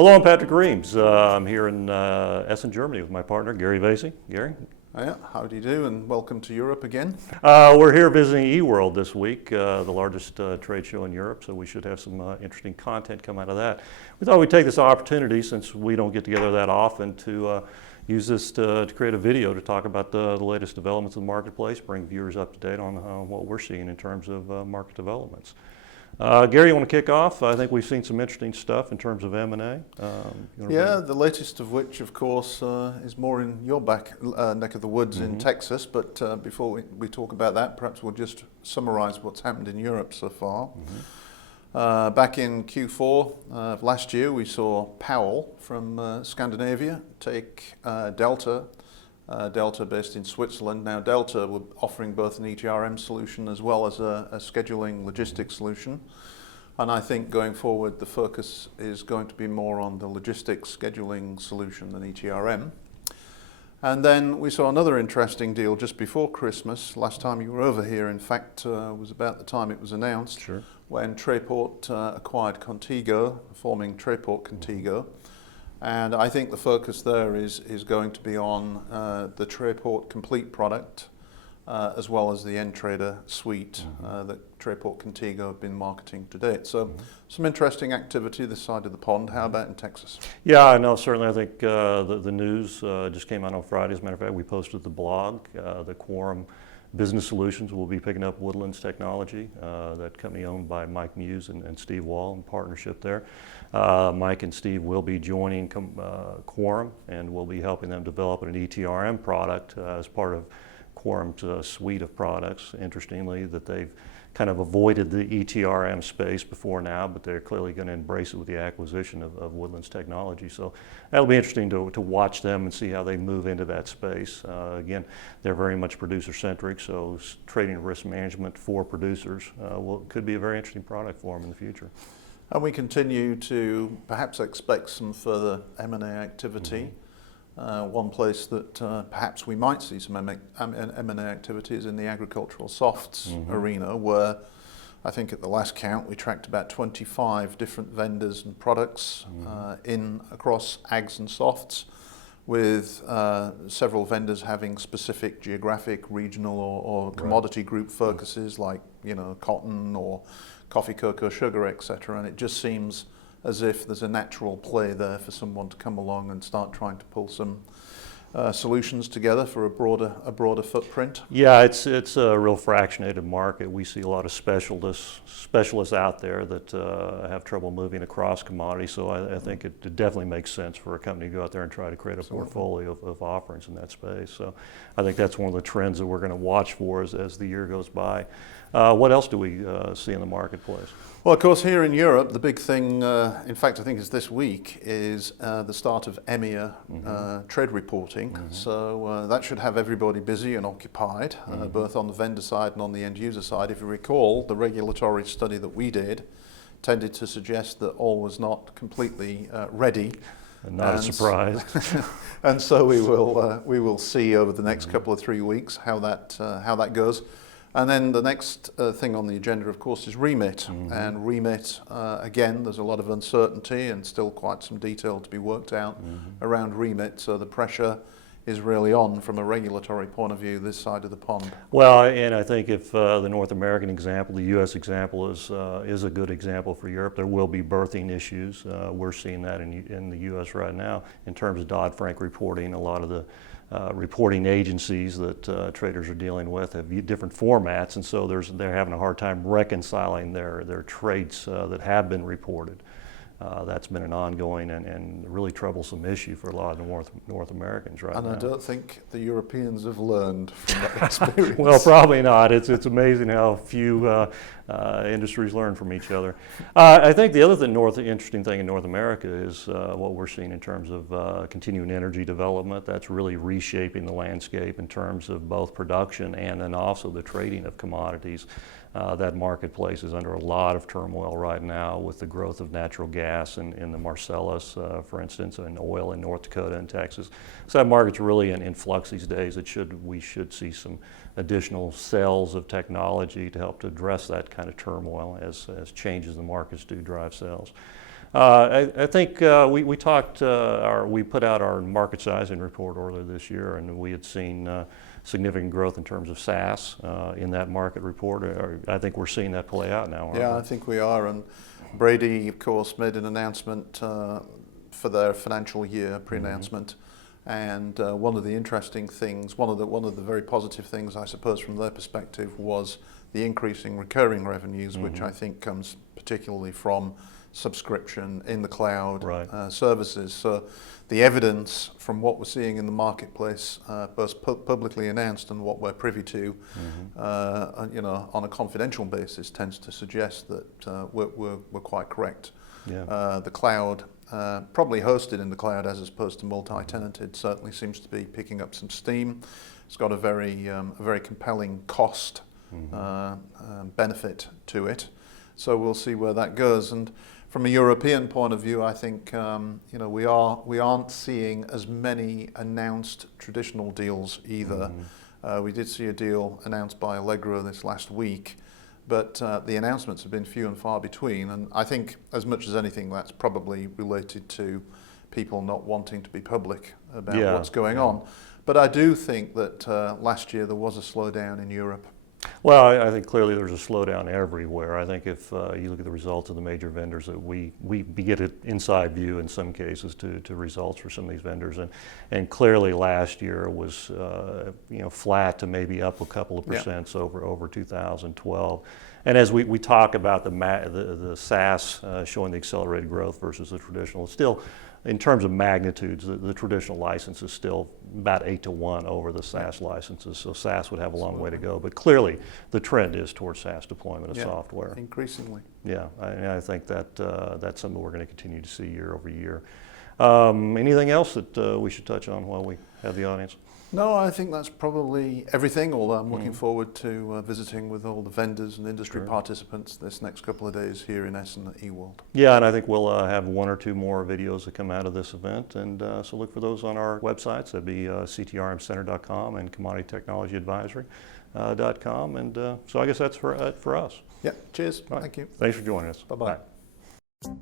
Hello, I'm Patrick Reames. I'm here in Essen, Germany with my partner, Gary Vasey. Gary? Yeah, how do you do, and welcome to Europe again. We're here visiting eWorld this week, the largest trade show in Europe, so we should have some interesting content come out of that. We thought we'd take this opportunity, since we don't get together that often, to use this to create a video to talk about the latest developments in the marketplace, bring viewers up to date on what we're seeing in terms of market developments. Gary, you want to kick off? I think we've seen some interesting stuff in terms of M&A. Yeah, the latest of which, of course, is more in your back neck of the woods in Texas. But before we talk about that, perhaps we'll just summarize what's happened in Europe so far. Back in Q4 of last year, we saw Powell from Scandinavia take Delta based in Switzerland. Now Delta were offering both an ETRM solution as well as a scheduling logistics solution. And I think going forward the focus is going to be more on the logistics scheduling solution than ETRM. And then we saw another interesting deal just before Christmas. Last time you were over here, in fact, was about the time it was announced. Sure. When Trayport acquired Contigo, forming Trayport Contigo. And I think the focus there is going to be on the Trayport Complete product, as well as the EnTrader suite that Trayport Contigo have been marketing to date. So some interesting activity this side of the pond. How about in Texas? Yeah, no, certainly. I think the news just came out on Friday. As a matter of fact, we posted the blog. The Quorum Business Solutions will be picking up Woodlands Technology, that company owned by Mike Muse and Steve Wall in partnership there. Mike and Steve will be joining Quorum, and will be helping them develop an ETRM product as part of Quorum's suite of products. Interestingly, that they've kind of avoided the ETRM space before now, but they're clearly going to embrace it with the acquisition of Woodlands Technology. So that'll be interesting to watch them and see how they move into that space. Again, they're very much producer-centric, so trading risk management for producers could be a very interesting product for them in the future. And we continue to perhaps expect some further M&A activity. One place that perhaps we might see some M&A activity is in the agricultural softs arena, where I think at the last count we tracked about 25 different vendors and products across ags and softs, with several vendors having specific geographic, regional or commodity group focuses, like cotton or coffee, cocoa, sugar, etc. And it just seems as if there's a natural play there for someone to come along and start trying to pull some solutions together for a broader footprint. Yeah, it's a real fractionated market. We see a lot of specialists out there that have trouble moving across commodities. So I think it definitely makes sense for a company to go out there and try to create a portfolio of offerings in that space. So I think that's one of the trends that we're going to watch for as the year goes by. What else do we see in the marketplace? Well, of course, here in Europe, the big thing, in fact, I think it's this week, is the start of EMEA trade reporting. So that should have everybody busy and occupied, both on the vendor side and on the end user side. If you recall, the regulatory study that we did tended to suggest that all was not completely ready. Not a surprise. And so we will see over the next couple of 3 weeks how that goes. And then the next thing on the agenda, of course, is REMIT. And REMIT, again, there's a lot of uncertainty and still quite some detail to be worked out around REMIT. So the pressure is really on from a regulatory point of view this side of the pond. Well, and I think if the North American example, the U.S. example is a good example for Europe, there will be birthing issues. We're seeing that in the U.S. right now in terms of Dodd-Frank reporting. A lot of the reporting agencies that traders are dealing with have different formats, and so they're having a hard time reconciling their trades that have been reported. That's been an ongoing and really troublesome issue for a lot of North Americans right now. And I don't think the Europeans have learned from that experience. Well, probably not. It's amazing how few industries learn from each other. I think the other interesting thing in North America is what we're seeing in terms of continuing energy development. That's really reshaping the landscape in terms of both production and then also the trading of commodities. That marketplace is under a lot of turmoil right now with the growth of natural gas in the Marcellus, for instance, and oil in North Dakota and Texas. So that market's really in flux these days. We should see some additional sales of technology to help to address that kind of turmoil as changes in the markets do drive sales. I think we talked, we put out our market sizing report earlier this year, and we had seen significant growth in terms of SaaS in that market report. I think we're seeing that play out now. Yeah, I think we are. And Brady, of course, made an announcement for their financial year pre-announcement. And one of the interesting things, one of the very positive things, I suppose, from their perspective, was the increasing recurring revenues, which I think comes particularly from subscription in the cloud services. So the evidence from what we're seeing in the marketplace, both publicly announced and what we're privy to, on a confidential basis, tends to suggest that we're quite correct. Yeah. The cloud, probably hosted in the cloud as opposed to multi-tenanted, certainly seems to be picking up some steam. It's got a very compelling cost benefit to it. So we'll see where that goes. And from a European point of view, I think we aren't seeing as many announced traditional deals either. We did see a deal announced by Allegro this last week, but the announcements have been few and far between. And I think, as much as anything, that's probably related to people not wanting to be public about what's going on. But I do think that last year there was a slowdown in Europe. Well, I think clearly there's a slowdown everywhere. I think if you look at the results of the major vendors, that we get an inside view in some cases to results for some of these vendors, and clearly last year was flat to maybe up a couple of percent over 2012. And as we talk about the SaaS showing the accelerated growth versus the traditional, it's still, in terms of magnitudes, the traditional license is still about 8-to-1 over the SaaS licenses, so SaaS would have a long way to go. But clearly, the trend is towards SaaS deployment of software. Increasingly. Yeah, I think that that's something we're going to continue to see year over year. Anything else that we should touch on while we have the audience? No, I think that's probably everything, although I'm looking forward to visiting with all the vendors and industry participants this next couple of days here in Essen at eWorld. Yeah, and I think we'll have 1 or 2 more videos that come out of this event, and so look for those on our websites. That'd be CTRMcenter.com and CommodityTechnologyAdvisory.com, and so I guess that's for us. Yeah, cheers. Right. Thank you. Thanks for joining us. Bye-bye. Bye.